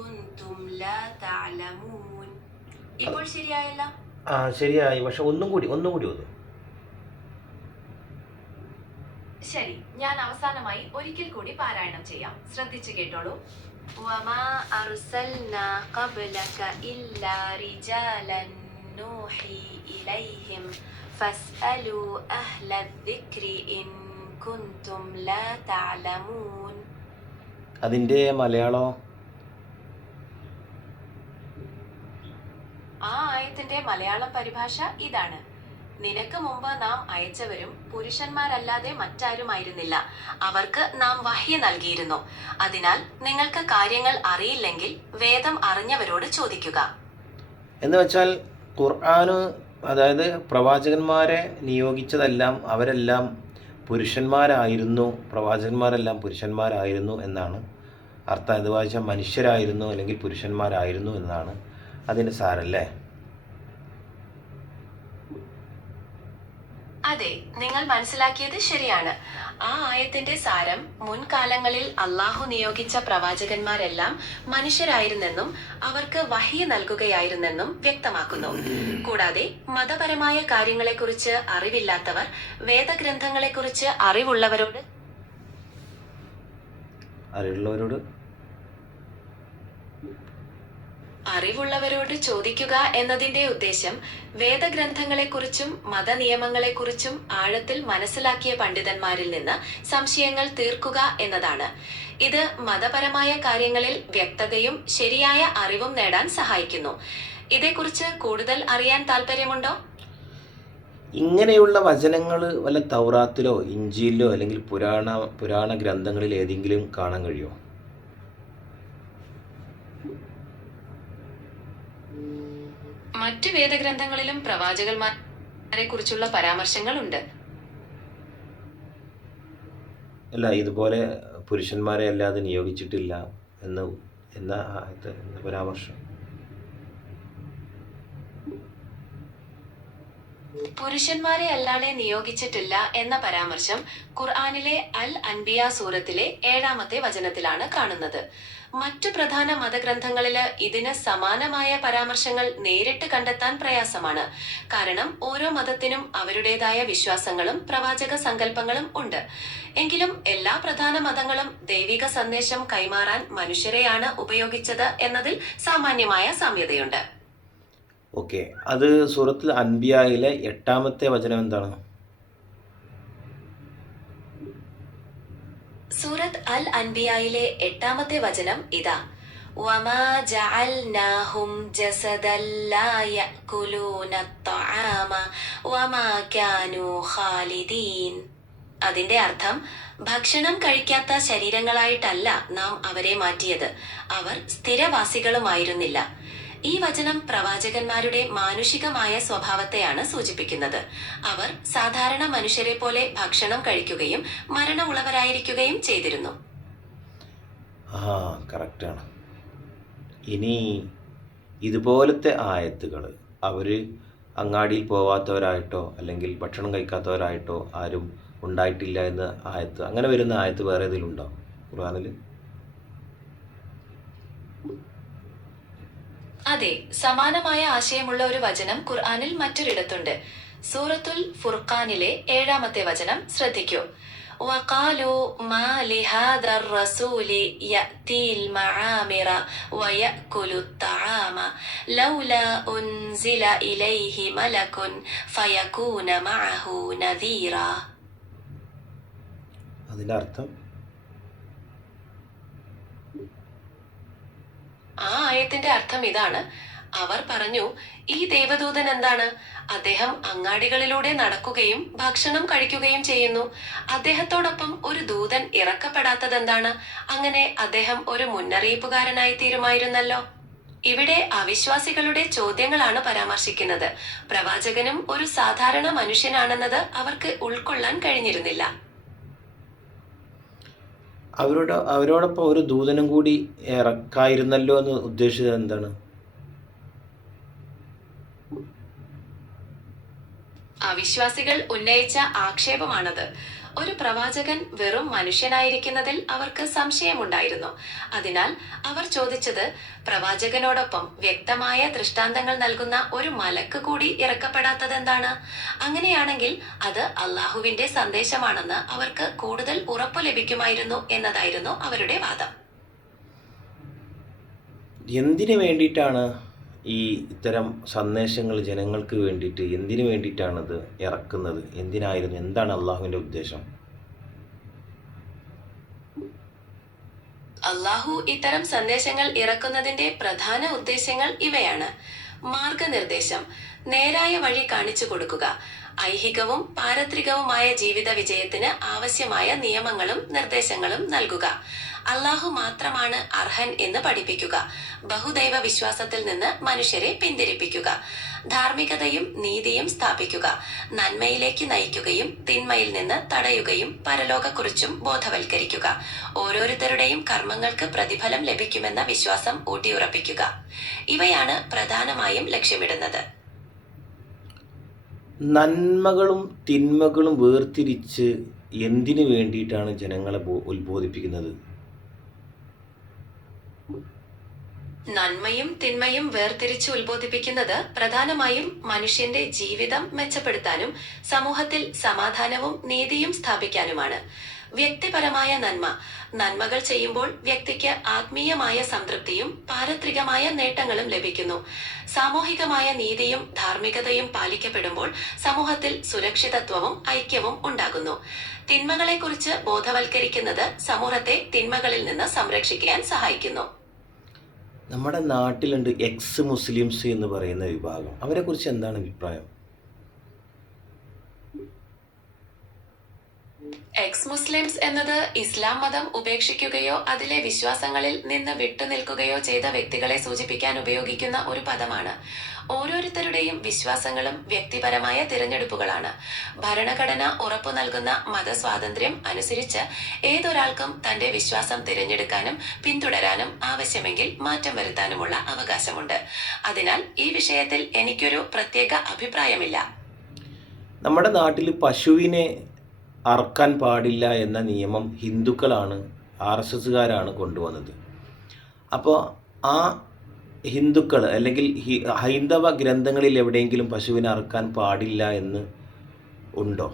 കുന്തും ലാ തഅലമൂൻ. ഇപ്പോൾ ശരിയായല്ലോ? ശരിയായി. പക്ഷെ ഒന്നും കൂടി ഒന്ന്. ശരി, ഞാൻ അവസാനമായി ഒരിക്കൽ കൂടി പാരായണം ചെയ്യാം. ശ്രദ്ധിച്ചു കേട്ടോളൂ. വമാ അർസൽനാ ഖബ്ലക ഇല്ലാ റിജാലൻ നൂഹി ഇലൈഹിം ഫസ്അലു അഹ്ലദ്ദിക്രി ഇൻ കുന്തും ലാ തഅലമൂൻ. അതിൻ്റെ മലയാളം? ആ ആയത്തിന്റെ മലയാളം പരിഭാഷ ഇതാണ്: നിനക്ക് മുമ്പ് നാം അയച്ചവരും പുരുഷന്മാരല്ലാതെ മറ്റാരുമായിരുന്നില്ല. അവർക്ക് നാം വഹ്യ് നൽകിയിരുന്നു. അതിനാൽ നിങ്ങൾക്ക് കാര്യങ്ങൾ അറിയില്ലെങ്കിൽ വേദം അറിഞ്ഞവരോട് ചോദിക്കുക. എന്ന് വെച്ചാൽ ഖുർആന്, അതായത് പ്രവാചകന്മാരെ നിയോഗിച്ചതെല്ലാം അവരെല്ലാം പുരുഷന്മാരായിരുന്നു, പ്രവാചകന്മാരെല്ലാം പുരുഷന്മാരായിരുന്നു എന്നാണ് അർത്ഥം. ഇത് വായിച്ചാൽ മനുഷ്യരായിരുന്നു അല്ലെങ്കിൽ പുരുഷന്മാരായിരുന്നു എന്നാണ് അതിൻ്റെ സാരല്ലേ? അതെ, നിങ്ങൾ മനസ്സിലാക്കിയത് ശരിയാണ്. ആ ആയത്തിന്റെ സാരം മുൻകാലങ്ങളിൽ അള്ളാഹു നിയോഗിച്ച പ്രവാചകന്മാരെല്ലാം മനുഷ്യരായിരുന്നെന്നും അവർക്ക് വഹ്യ് നൽകുകയായിരുന്നെന്നും വ്യക്തമാക്കുന്നു. കൂടാതെ മതപരമായ കാര്യങ്ങളെക്കുറിച്ച് അറിവില്ലാത്തവർ വേദഗ്രന്ഥങ്ങളെക്കുറിച്ച് അറിവുള്ളവരോട് ചോദിക്കുക എന്നതിന്റെ ഉദ്ദേശം വേദഗ്രന്ഥങ്ങളെക്കുറിച്ചും മതനിയമങ്ങളെക്കുറിച്ചും ആഴത്തിൽ മനസ്സിലാക്കിയ പണ്ഡിതന്മാരിൽ നിന്ന് സംശയങ്ങൾ തീർക്കുക എന്നതാണ്. ഇത് മതപരമായ കാര്യങ്ങളിൽ വ്യക്തതയും ശരിയായ അറിവും നേടാൻ സഹായിക്കുന്നു. ഇതേക്കുറിച്ച് കൂടുതൽ അറിയാൻ താല്പര്യമുണ്ടോ? ഇങ്ങനെയുള്ള വചനങ്ങൾ വല്ല തൗറാത്തിലോ ഇഞ്ചീലിലോ അല്ലെങ്കിൽ പുരാണ ഗ്രന്ഥങ്ങളിൽ ഏതെങ്കിലും കാണാൻ കഴിയുമോ? മറ്റു വേദഗ്രന്ഥങ്ങളിലും പ്രവാചകന്മാരെ കുറിച്ചുള്ള പരാമർശങ്ങളുണ്ട്. അല്ല, ഇതുപോലെ പുരുഷന്മാരെ അല്ലാതെ നിയോഗിച്ചിട്ടില്ല എന്ന പരാമർശം. പുരുഷന്മാരെ അല്ലാതെ നിയോഗിച്ചിട്ടില്ല എന്ന പരാമർശം ഖുർആനിലെ അൽ അൻബിയ സൂറത്തിലെ 7-ാമത്തെ വചനത്തിലാണ് കാണുന്നത്. മറ്റു പ്രധാന മതഗ്രന്ഥങ്ങളില് ഇതിന് സമാനമായ പരാമർശങ്ങൾ നേരിട്ട് കണ്ടെത്താൻ പ്രയാസമാണ്. കാരണം ഓരോ മതത്തിനും അവരുടേതായ വിശ്വാസങ്ങളും പ്രവാചക സങ്കല്പങ്ങളും ഉണ്ട്. എങ്കിലും എല്ലാ പ്രധാന മതങ്ങളും ദൈവിക സന്ദേശം കൈമാറാൻ മനുഷ്യരെയാണ് ഉപയോഗിച്ചത് എന്നതിൽ സാമാന്യമായ സാമ്യതയുണ്ട്. ഓക്കെ, അത് സൂറത്തുൽ അൻബിയയിലെ 8-ാമത്തെ വചനം എന്താണ്? സൂറത്ത് അൽ അൻബിയയിലെ 8-ാമത്തെ വചനം ഇതാ: വമാ ജഅൽനാഹും ജസദൻ ലാ യഅകുലൂന അത്ത്വആമ വമാ കാനൂ ഖാലിദീൻ. അതിന്റെ അർത്ഥം, ഭക്ഷണം കഴിക്കാത്ത ശരീരങ്ങളായിട്ടല്ല നാം അവരെ മാറ്റിയത്, അവർ സ്ഥിരവാസികളുമായിരുന്നില്ല. ഈ വചനം പ്രവാചകന്മാരുടെ മാനുഷികമായ സ്വഭാവത്തെയാണ് സൂചിപ്പിക്കുന്നത്. അവർ സാധാരണ മനുഷ്യരെ പോലെ ഭക്ഷണം കഴിക്കുകയും മരണമുള്ളവരായിരിക്കുകയും ചെയ്തിരുന്നു. കറക്റ്റാണ്. ഇനി ഇതുപോലത്തെ ആയത്തുകൾ അവർ അങ്ങാടിയിൽ പോവാത്തവരായിട്ടോ അല്ലെങ്കിൽ ഭക്ഷണം കഴിക്കാത്തവരായിട്ടോ ആരും ഉണ്ടായിട്ടില്ല എന്ന ആയത്ത്, അങ്ങനെ വരുന്ന ആയത്ത് വേറെ ഏതെങ്കിലും ഉണ്ടോ ഖുർആനിൽ? അതെ, സമാനമായ ആശയമുള്ള ഒരു വചനം ഖുർആനിൽ മറ്റൊരിടത്തുണ്ട്. സൂറത്തുൽ ഫുർഖാനിലെ 7-ാമത്തെ വചനം ശ്രദ്ധിക്കൂ: വഖാലൂ മാ ലിഹാദർ റസൂലി യഅതീൽ മആമിറ വയഅകുലുത് തആമ ലൗലാ ഉൻസില ഇലൈഹി മലകുൻ ഫയകൂന മഅഹു നദീറ. അതിന്റെ അർത്ഥം? ആ ആയത്തിന്റെ അർത്ഥം ഇതാണ്: അവർ പറഞ്ഞു, ഈ ദേവദൂതൻ എന്താണ്? അദ്ദേഹം അങ്ങാടികളിലൂടെ നടക്കുകയും ഭക്ഷണം കഴിക്കുകയും ചെയ്യുന്നു. അദ്ദേഹത്തോടൊപ്പം ഒരു ദൂതൻ ഇറക്കപ്പെടാത്തതെന്താണ്? അങ്ങനെ അദ്ദേഹം ഒരു മുന്നറിയിപ്പുകാരനായി തീരുമായിരുന്നല്ലോ. ഇവിടെ അവിശ്വാസികളുടെ ചോദ്യങ്ങളാണ് പരാമർശിക്കുന്നത്. പ്രവാചകനും ഒരു സാധാരണ മനുഷ്യനാണെന്നത് അവർക്ക് ഉൾക്കൊള്ളാൻ കഴിഞ്ഞിരുന്നില്ല. അവരോടൊപ്പം ഒരു ദൂതനും കൂടി ഇറക്കായിരുന്നല്ലോ എന്ന് ഉദ്ദേശിച്ചത് എന്താണ്? അവിശ്വാസികൾ ഉന്നയിച്ച ആക്ഷേപമാണത്. ഒരു പ്രവാചകൻ വെറും മനുഷ്യനായിരിക്കുന്നതിൽ അവർക്ക് സംശയമുണ്ടായിരുന്നു. അതിനാൽ അവർ ചോദിച്ചത്, പ്രവാചകനോടൊപ്പം വ്യക്തമായ ദൃഷ്ടാന്തങ്ങൾ നൽകുന്ന ഒരു മലക്ക് കൂടി ഇറക്കപ്പെടാത്തതെന്താണ്? അങ്ങനെയാണെങ്കിൽ അത് അള്ളാഹുവിന്റെ സന്ദേശമാണെന്ന് അവർക്ക് കൂടുതൽ ഉറപ്പു ലഭിക്കുമായിരുന്നു എന്നതായിരുന്നു അവരുടെ വാദം. എന്തിനു വേണ്ടിയിട്ടാണ് ഈ ഇത്തരം സന്ദേശങ്ങൾ ജനങ്ങൾക്ക് വേണ്ടിയിട്ട് എന്തിനു വേണ്ടിയിട്ടാണത് ഇറക്കുന്നത്? എന്തിനായിരുന്നു? എന്താണ് അള്ളാഹുവിൻ്റെ ഉദ്ദേശം? അള്ളാഹു ഇത്തരം സന്ദേശങ്ങൾ ഇറക്കുന്നതിന്റെ പ്രധാന ഉദ്ദേശങ്ങൾ ഇവയാണ്: മാർഗനിർദ്ദേശം, നേരായ വഴി കാണിച്ചു കൊടുക്കുക; ഐഹികവും പാരത്രികവുമായ ജീവിത വിജയത്തിന് ആവശ്യമായ നിയമങ്ങളും നിർദ്ദേശങ്ങളും നൽകുക; അള്ളാഹു മാത്രമാണ് അർഹൻ എന്ന് പഠിപ്പിക്കുക; ബഹുദൈവ വിശ്വാസത്തിൽ നിന്ന് മനുഷ്യരെ പിന്തിരിപ്പിക്കുക; ധാർമ്മികതയും നീതിയും സ്ഥാപിക്കുക; നന്മയിലേക്ക് നയിക്കുകയും തിന്മയിൽ നിന്ന് തടയുകയും പരലോകക്കുറിച്ചും ബോധവൽക്കരിക്കുക; ഓരോരുത്തരുടെയും കർമ്മങ്ങൾക്ക് പ്രതിഫലം ലഭിക്കുമെന്ന വിശ്വാസം ഊട്ടിയുറപ്പിക്കുക. ഇവയാണ് പ്രധാനമായും ലക്ഷ്യമിടുന്നത്. നന്മകളും തിന്മകളും വേർതിരിച്ച് എന്തിനു വേണ്ടിയിട്ടാണ് ജനങ്ങളെ ഉത്ബോധിപ്പിക്കുന്നത്? നന്മയും തിന്മയും വേർതിരിച്ച് ഉത്ബോധിപ്പിക്കുന്നത് പ്രധാനമായും മനുഷ്യന്റെ ജീവിതം മെച്ചപ്പെടുത്താനും സമൂഹത്തിൽ സമാധാനവും നീതിയും സ്ഥാപിക്കാനുമാണ്. വ്യക്തിപരമായ നന്മ: നന്മകൾ ചെയ്യുമ്പോൾ വ്യക്തിക്ക് ആത്മീയമായ സംതൃപ്തിയും പാരത്രികമായ നേട്ടങ്ങളും ലഭിക്കുന്നു. സാമൂഹികമായ നീതിയും ധാർമ്മികതയും പാലിക്കപ്പെടുമ്പോൾ സമൂഹത്തിൽ സുരക്ഷിതത്വവും ഐക്യവും ഉണ്ടാകുന്നു. തിന്മകളെക്കുറിച്ച് ബോധവൽക്കരിക്കുന്നത് സമൂഹത്തെ തിന്മകളിൽ നിന്ന് സംരക്ഷിക്കാൻ സഹായിക്കുന്നു. നമ്മുടെ നാട്ടിലുണ്ട് എക്സ് മുസ്ലിംസ് എന്ന് പറയുന്ന വിഭാഗം. അവരെക്കുറിച്ച് എന്താണ് അഭിപ്രായം? എക്സ് മുസ്ലിംസ് എന്നത് ഇസ്ലാം മതം ഉപേക്ഷിക്കുകയോ അതിലെ വിശ്വാസങ്ങളിൽ നിന്ന് വിട്ടുനിൽക്കുകയോ ചെയ്ത വ്യക്തികളെ സൂചിപ്പിക്കാൻ ഉപയോഗിക്കുന്ന ഒരു പദമാണ്. ഓരോരുത്തരുടെയും വിശ്വാസങ്ങളും വ്യക്തിപരമായ തിരഞ്ഞെടുപ്പുകളാണ്. ഭരണഘടന ഉറപ്പു നൽകുന്ന മതസ്വാതന്ത്ര്യം അനുസരിച്ച് ഏതൊരാൾക്കും തന്റെ വിശ്വാസം തിരഞ്ഞെടുക്കാനും പിന്തുടരാനും ആവശ്യമെങ്കിൽ മാറ്റം വരുത്താനുമുള്ള അവകാശമുണ്ട്. അതിനാൽ ഈ വിഷയത്തിൽ എനിക്കൊരു പ്രത്യേക അഭിപ്രായമില്ല. നമ്മുടെ നാട്ടിൽ പശുവിനെ അറക്കാൻ പാടില്ല എന്ന നിയമം ഹിന്ദുക്കളാണ്, RSSകാരാണ് കൊണ്ടുവന്നത്. അപ്പോൾ ആ ഹിന്ദുക്കൾ അല്ലെങ്കിൽ ഹൈന്ദവ ഗ്രന്ഥങ്ങളിൽ എവിടെയെങ്കിലും പശുവിനെ അറക്കാൻ പാടില്ല എന്ന് ഉണ്ടോ?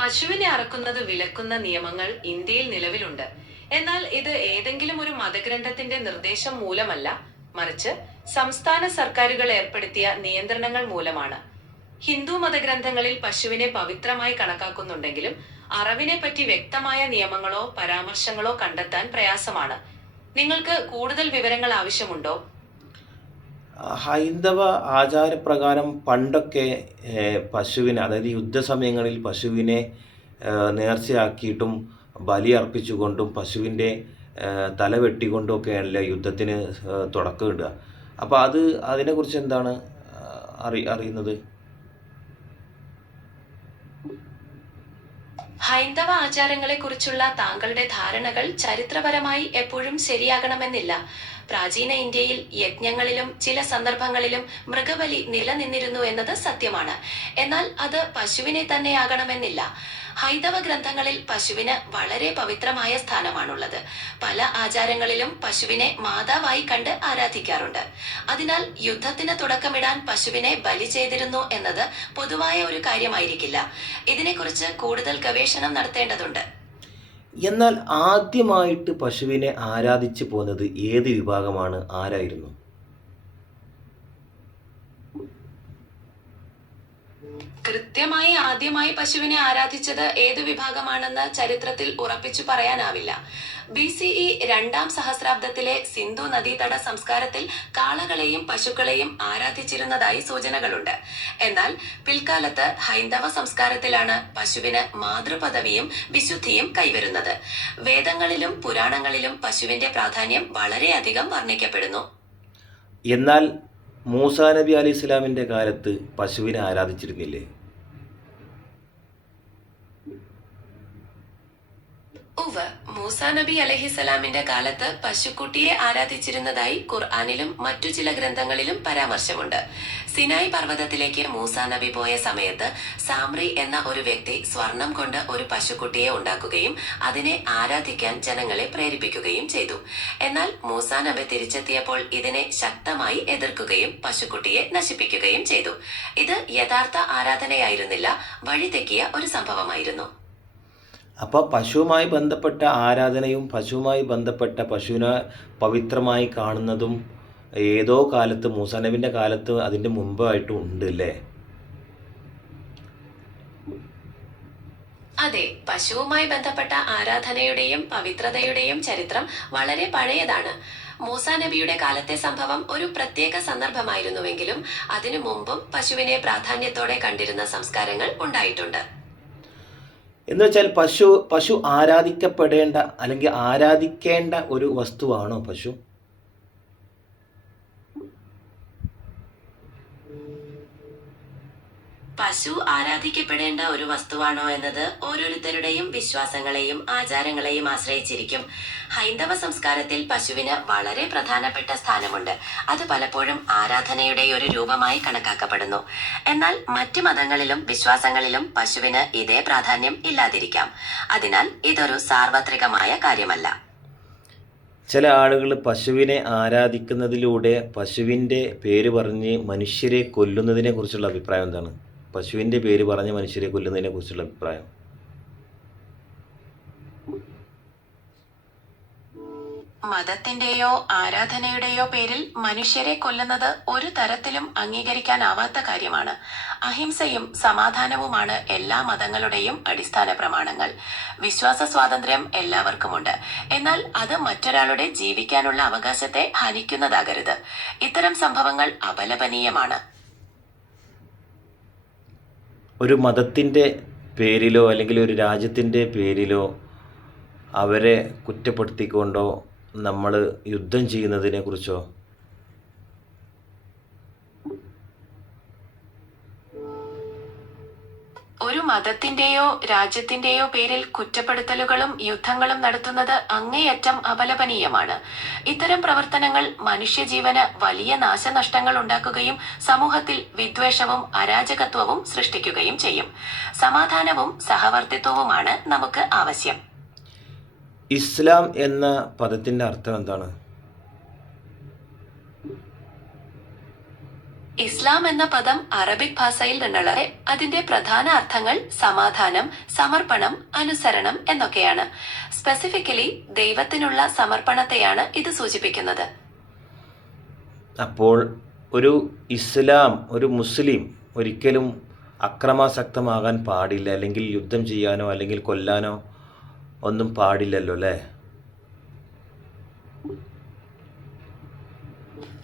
പശുവിനെ അറക്കുന്നത് വിലക്കുന്ന നിയമങ്ങൾ ഇന്ത്യയിൽ നിലവിലുണ്ട്. എന്നാൽ ഇത് ഏതെങ്കിലും ഒരു മതഗ്രന്ഥത്തിന്റെ നിർദ്ദേശം മൂലമല്ല, മറിച്ച് സംസ്ഥാന സർക്കാരുകൾ ഏർപ്പെടുത്തിയ നിയന്ത്രണങ്ങൾ മൂലമാണ്. ഹിന്ദു മതഗ്രന്ഥങ്ങളിൽ പശുവിനെ പവിത്രമായി കണക്കാക്കുന്നുണ്ടെങ്കിലും അറവിനെ പറ്റി വ്യക്തമായ നിയമങ്ങളോ പരാമർശങ്ങളോ കണ്ടെത്താൻ പ്രയാസമാണ്. നിങ്ങൾക്ക് കൂടുതൽ വിവരങ്ങൾ ആവശ്യമുണ്ടോ? ഹൈന്ദവ ആചാരപ്രകാരം പണ്ടൊക്കെ പശുവിനെ, അതായത് യുദ്ധസമയങ്ങളിൽ പശുവിനെ നേർച്ചയാക്കിയിട്ടും ബലി അർപ്പിച്ചുകൊണ്ടും പശുവിൻ്റെ തല വെട്ടിക്കൊണ്ടുമൊക്കെയാണല്ലോ യുദ്ധത്തിന് തുടക്കം ഇടുക. അപ്പോൾ അതിനെക്കുറിച്ച് എന്താണ് അറിയുന്നത്? ഹൈന്ദവ ആചാരങ്ങളെക്കുറിച്ചുള്ള താങ്കളുടെ ധാരണകൾ ചരിത്രപരമായി എപ്പോഴും ശരിയാകണമെന്നില്ല. പ്രാചീന ഇന്ത്യയിൽ യജ്ഞങ്ങളിലും ചില സന്ദർഭങ്ങളിലും മൃഗബലി നിലനിന്നിരുന്നു എന്നത് സത്യമാണ്. എന്നാൽ അത് പശുവിനെ തന്നെയാകണമെന്നില്ല. ഹൈന്ദവ ഗ്രന്ഥങ്ങളിൽ പശുവിന് വളരെ പവിത്രമായ സ്ഥാനമാണുള്ളത്. പല ആചാരങ്ങളിലും പശുവിനെ മാതാവായി കണ്ട് ആരാധിക്കാറുണ്ട്. അതിനാൽ യുദ്ധത്തിന് തുടക്കമിടാൻ പശുവിനെ ബലി ചെയ്തിരുന്നു എന്നത് പൊതുവായ ഒരു കാര്യമായിരിക്കില്ല. ഇതിനെക്കുറിച്ച് കൂടുതൽ ഗവേഷണം നടത്തേണ്ടതുണ്ട്. എന്നാൽ ആദ്യമായിട്ട് പശുവിനെ ആരാധിച്ചു പോന്നത് ഏത് വിഭാഗമാണ്? ആരായിരുന്നു? കൃത്യമായി ആദ്യമായി പശുവിനെ ആരാധിച്ചത് ഏതു വിഭാഗമാണെന്ന് ചരിത്രത്തിൽ ഉറപ്പിച്ചു പറയാനാവില്ല. BCE 2ാം സഹസ്രാബ്ദത്തിലെ സിന്ധു നദീതട സംസ്കാരത്തിൽ കാളകളെയും പശുക്കളെയും ആരാധിച്ചിരുന്നതായി സൂചനകളുണ്ട്. എന്നാൽ പിൽക്കാലത്ത് ഹൈന്ദവ സംസ്കാരത്തിലാണ് പശുവിന് മാതൃപദവിയും വിശുദ്ധിയും കൈവരുന്നത്. വേദങ്ങളിലും പുരാണങ്ങളിലും പശുവിന്റെ പ്രാധാന്യം വളരെയധികം വർണ്ണിക്കപ്പെടുന്നു. എന്നാൽ മൂസാ നബി അലൈഹി ഇസ്ലാമിൻ്റെ കാലത്ത് പശുവിനെ ആരാധിച്ചിരുന്നില്ലേ? ഉവ്, മൂസാ നബി അലഹിസലാമിന്റെ കാലത്ത് പശുക്കുട്ടിയെ ആരാധിച്ചിരുന്നതായി ഖുർആനിലും മറ്റു ചില ഗ്രന്ഥങ്ങളിലും പരാമർശമുണ്ട്. സിനായ് പർവ്വതത്തിലേക്ക് മൂസാ നബി പോയ സമയത്ത് സാമ്രി എന്ന ഒരു വ്യക്തി സ്വർണം കൊണ്ട് ഒരു പശുക്കുട്ടിയെ ഉണ്ടാക്കുകയും അതിനെ ആരാധിക്കാൻ ജനങ്ങളെ പ്രേരിപ്പിക്കുകയും ചെയ്തു. എന്നാൽ മൂസാ നബി തിരിച്ചെത്തിയപ്പോൾ ഇതിനെ ശക്തമായി എതിർക്കുകയും പശുക്കുട്ടിയെ നശിപ്പിക്കുകയും ചെയ്തു. ഇത് യഥാർത്ഥ ആരാധനയായിരുന്നില്ല, വഴിതെറ്റിയ ഒരു സംഭവമായിരുന്നു. അപ്പോൾ പശുവുമായി ബന്ധപ്പെട്ട ആരാധനയും പശുവുമായി ബന്ധപ്പെട്ട പശുവിനെ പവിത്രമായി കാണുന്നതും ഏതോ കാലത്ത് മൂസാ നബിൻ്റെ കാലത്ത് അതിൻ്റെ മുമ്പായിട്ടും ഉണ്ട് അല്ലേ? അതെ, പശുവുമായി ബന്ധപ്പെട്ട ആരാധനയുടെയും പവിത്രതയുടെയും ചരിത്രം വളരെ പഴയതാണ്. മൂസാ നബിയുടെ കാലത്തെ സംഭവം ഒരു പ്രത്യേക സന്ദർഭമായിരുന്നുവെങ്കിലും അതിനു മുമ്പും പശുവിനെ പ്രാധാന്യത്തോടെ കണ്ടിരുന്ന സംസ്കാരങ്ങൾ ഉണ്ടായിട്ടുണ്ട്. എന്ന് വെച്ചാൽ പശു ആരാധിക്കപ്പെടേണ്ട അല്ലെങ്കിൽ ആരാധിക്കേണ്ട ഒരു വസ്തുവാണോ പശു? പശു ആരാധിക്കപ്പെടേണ്ട ഒരു വസ്തുവാണോ എന്നത് ഓരോരുത്തരുടെയും വിശ്വാസങ്ങളെയും ആചാരങ്ങളെയും ആശ്രയിച്ചിരിക്കും. ഹൈന്ദവ സംസ്കാരത്തിൽ പശുവിന് വളരെ പ്രധാനപ്പെട്ട സ്ഥാനമുണ്ട്. അത് പലപ്പോഴും ആരാധനയുടെ ഒരു രൂപമായി കണക്കാക്കപ്പെടുന്നു. എന്നാൽ മറ്റ് മതങ്ങളിലും വിശ്വാസങ്ങളിലും പശുവിന് ഇതേ പ്രാധാന്യം ഇല്ലാതിരിക്കാം. അതിനാൽ ഇതൊരു സാർവത്രികമായ കാര്യമല്ല. ചില ആളുകൾ പശുവിനെ ആരാധിക്കുന്നതിലൂടെ പശുവിൻ്റെ പേര് പറഞ്ഞ് മനുഷ്യരെ കൊല്ലുന്നതിനെ കുറിച്ചുള്ള അഭിപ്രായം എന്താണ്? പശുവിൻ്റെ പേര് പറഞ്ഞ് മനുഷ്യരെ കൊല്ലുന്നതിനെ കുറിച്ചുള്ള അഭിപ്രായം. മതത്തിന്റെയോ ആരാധനയുടെയോ പേരിൽ മനുഷ്യരെ കൊല്ലുന്നത് ഒരു തരത്തിലും അംഗീകരിക്കാനാവാത്ത കാര്യമാണ്. അഹിംസയും സമാധാനവുമാണ് എല്ലാ മതങ്ങളുടെയും അടിസ്ഥാന പ്രമാണങ്ങൾ. വിശ്വാസ സ്വാതന്ത്ര്യം എല്ലാവർക്കുമുണ്ട്. എന്നാൽ അത് മറ്റൊരാളുടെ ജീവിക്കാനുള്ള അവകാശത്തെ ഹനിക്കുന്നതാകരുത്. ഇത്തരം സംഭവങ്ങൾ അപലപനീയമാണ്. ഒരു മതത്തിൻ്റെ പേരിലോ അല്ലെങ്കിൽ ഒരു രാജ്യത്തിൻ്റെ പേരിലോ അവരെ കുറ്റപ്പെടുത്തിക്കൊണ്ടോ നമ്മൾ യുദ്ധം ചെയ്യുന്നതിനെ കുറിച്ചോ? ഒരു മതത്തിന്റെയോ രാജ്യത്തിന്റെയോ പേരിൽ കുറ്റപ്പെടുത്തലുകളും യുദ്ധങ്ങളും നടത്തുന്നത് അങ്ങേയറ്റം അപലപനീയമാണ്. ഇത്തരം പ്രവർത്തനങ്ങൾ മനുഷ്യജീവന് വലിയ നാശനഷ്ടങ്ങൾ ഉണ്ടാക്കുകയും സമൂഹത്തിൽ വിദ്വേഷവും അരാജകത്വവും സൃഷ്ടിക്കുകയും ചെയ്യും. സമാധാനവും സഹവർത്തിത്വവുമാണ് നമുക്ക് ആവശ്യം. ഇസ്ലാം എന്ന പദത്തിൻ്റെ അർത്ഥം എന്താണ്? ഇസ്ലാം എന്ന പദം അറബിക് ഭാഷയിൽ നിന്നുള്ള അതിന്റെ പ്രധാന അർത്ഥങ്ങൾ സമാധാനം, സമർപ്പണം, അനുസരണം എന്നൊക്കെയാണ്. സ്പെസിഫിക്കലി ദൈവത്തിനുള്ള സമർപ്പണത്തെയാണ് ഇത് സൂചിപ്പിക്കുന്നത്. അപ്പോൾ ഒരു മുസ്ലിം ഒരിക്കലും അക്രമാസക്തമാകാൻ പാടില്ല, അല്ലെങ്കിൽ യുദ്ധം ചെയ്യാനോ അല്ലെങ്കിൽ കൊല്ലാനോ ഒന്നും പാടില്ലല്ലോ അല്ലേ?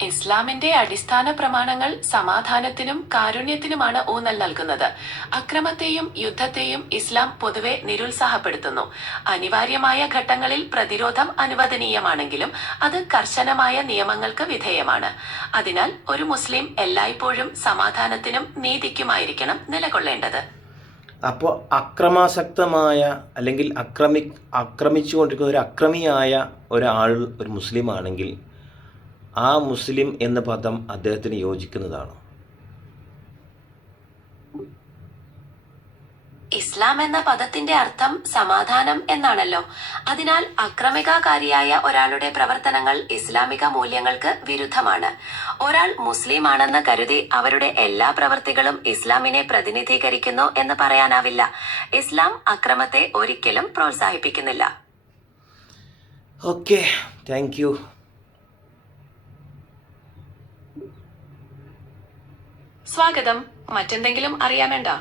ഇസ്ലാമിന്റെ അടിസ്ഥാന പ്രമാണങ്ങൾ സമാധാനത്തിനും കാരുണ്യത്തിനുമാണ് ഊന്നൽ നൽകുന്നത്. അക്രമത്തെയും യുദ്ധത്തെയും ഇസ്ലാം പൊതുവെ നിരുത്സാഹപ്പെടുത്തുന്നു. അനിവാര്യമായ ഘട്ടങ്ങളിൽ പ്രതിരോധം അനുവദനീയമാണെങ്കിലും അത് കർശനമായ നിയമങ്ങൾക്ക് വിധേയമാണ്. അതിനാൽ ഒരു മുസ്ലിം എല്ലായ്പ്പോഴും സമാധാനത്തിനും നീതിക്കുമായിരിക്കണം നിലകൊള്ളേണ്ടത്. അപ്പോൾ അക്രമാസക്തമായ അല്ലെങ്കിൽ ആക്രമിച്ചുകൊണ്ടിരിക്കുന്ന ഒരു അക്രമിയായ ഒരാൾ ഒരു മുസ്ലിം ആണെങ്കിൽ ആ മുസ്ലിം എന്ന പദം അദ്ദേഹത്തിന് യോജിക്കുന്നതാണ്. ഇസ്ലാം എന്ന പദത്തിന്റെ അർത്ഥം സമാധാനം എന്നാണല്ലോ. അതിനാൽ അക്രമികകാരിയായ ഒരാളുടെ പ്രവർത്തനങ്ങൾ ഇസ്ലാമിക മൂല്യങ്ങൾക്ക് വിരുദ്ധമാണ്. ഒരാൾ മുസ്ലിം ആണെന്ന് കരുതി അവരുടെ എല്ലാ പ്രവൃത്തികളും ഇസ്ലാമിനെ പ്രതിനിധീകരിക്കുന്നു എന്ന് പറയാനാവില്ല. ഇസ്ലാം അക്രമത്തെ ഒരിക്കലും പ്രോത്സാഹിപ്പിക്കുന്നില്ല. Okay, thank you. സ്വാഗതം. മറ്റെന്തെങ്കിലും അറിയാനുണ്ടോ?